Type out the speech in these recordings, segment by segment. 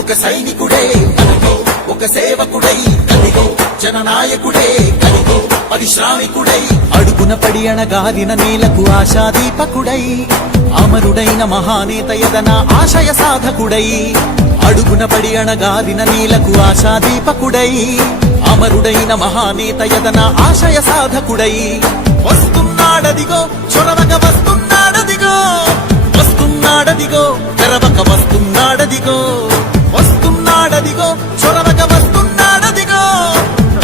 ఒక సైనికుడే కదిగో, ఒక సేవకుడై కదిగో, జననాయకుడే కదిగో, పరిశ్రామికుడై అడుగున పడి అణగారిన నేలకు ఆశాదీపకుడై అమరుడైన మహానేత యదన ఆశయ సాధకుడై అడుగున పడి అణగారిన నేలకు ఆశాదీపకుడై అమరుడైన మహానేత యదన ఆశయ సాధకుడై వస్తున్నాడదిగో చొరవక వస్తున్నాడదిగో వస్తున్నాడదిగో తెరవక వస్తున్నాడదిగో వస్తున్నాడదిగో చొరవక వస్తున్నాడదిగో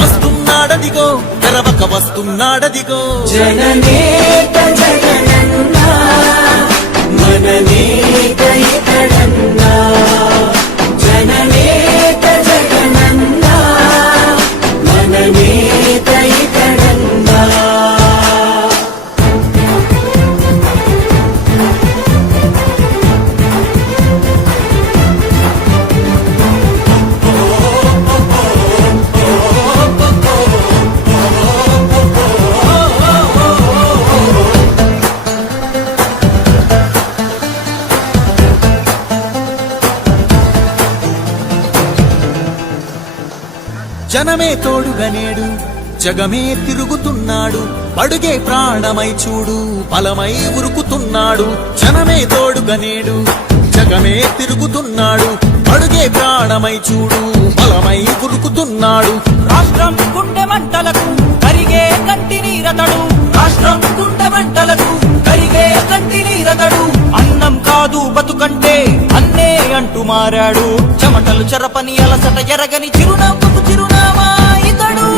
వస్తున్నాడదిగో తెరవక వస్తున్నాడదిగో జననేత జగనన్నా మననేత ఇతడన్నా జననేత జగనన్నా మననేత ఇతడన్నా జనమే తోడుగా నేడు జగమే తిరుగుతున్నాడు అడుగే ప్రాణమై చూడు బలమై ఉరుకుతున్నాడు జనమే తోడుగా నేడు జగమే తిరుగుతున్నాడు అడుగే ప్రాణమై చూడు బలమై ఉరుకుతున్నాడు రాష్ట్రం గుండె మంటలకు కరిగే కంటి నీరతడు రాష్ట్రం గుండె మంటలకు కరిగే కంటి నీరతడు అన్నం కాదు బతుకంటే అన్నే అంటూ మారాడు చెమటలు చెరపని అలసట ఎరగని చిరునవ్వుకు చిరునామా ఇతడు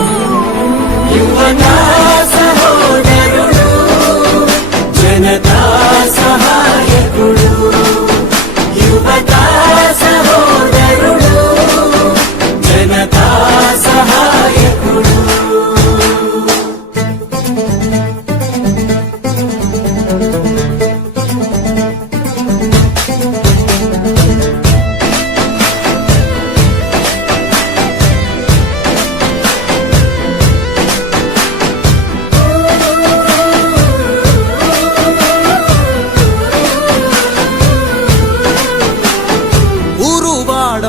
యువతా సహోదరుడు జనతా సహాయకుడు యువతా సహోదరుడు జనతా సహాయకుడు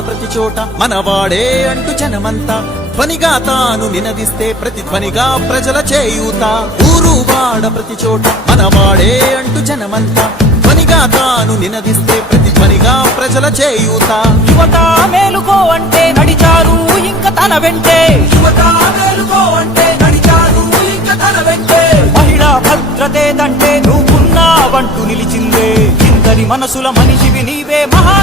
ప్రతి చోట మనవాడే అంటూ జనమంతా ధ్వనిగా తాను నినదిస్తే ప్రతిధ్వనిగా ప్రజల చేయూత ఊరు వాడ ప్రతి చోట మనవాడే అంటూ జనమంతా ధ్వనిగా తాను నినదిస్తే ప్రతిధ్వనిగా ప్రజల చేయూత యువత మేలుకో అంటే నడిచారు ఇంకా తన వెంటే యువత మేలుకో అంటే నడిచారు ఇంకా తన వెంటే మహిళా భద్రతేదంటే నువ్వున్నావంటూ నిలిచిందే ఇందరి మనసుల మనిషివి నీవే మహా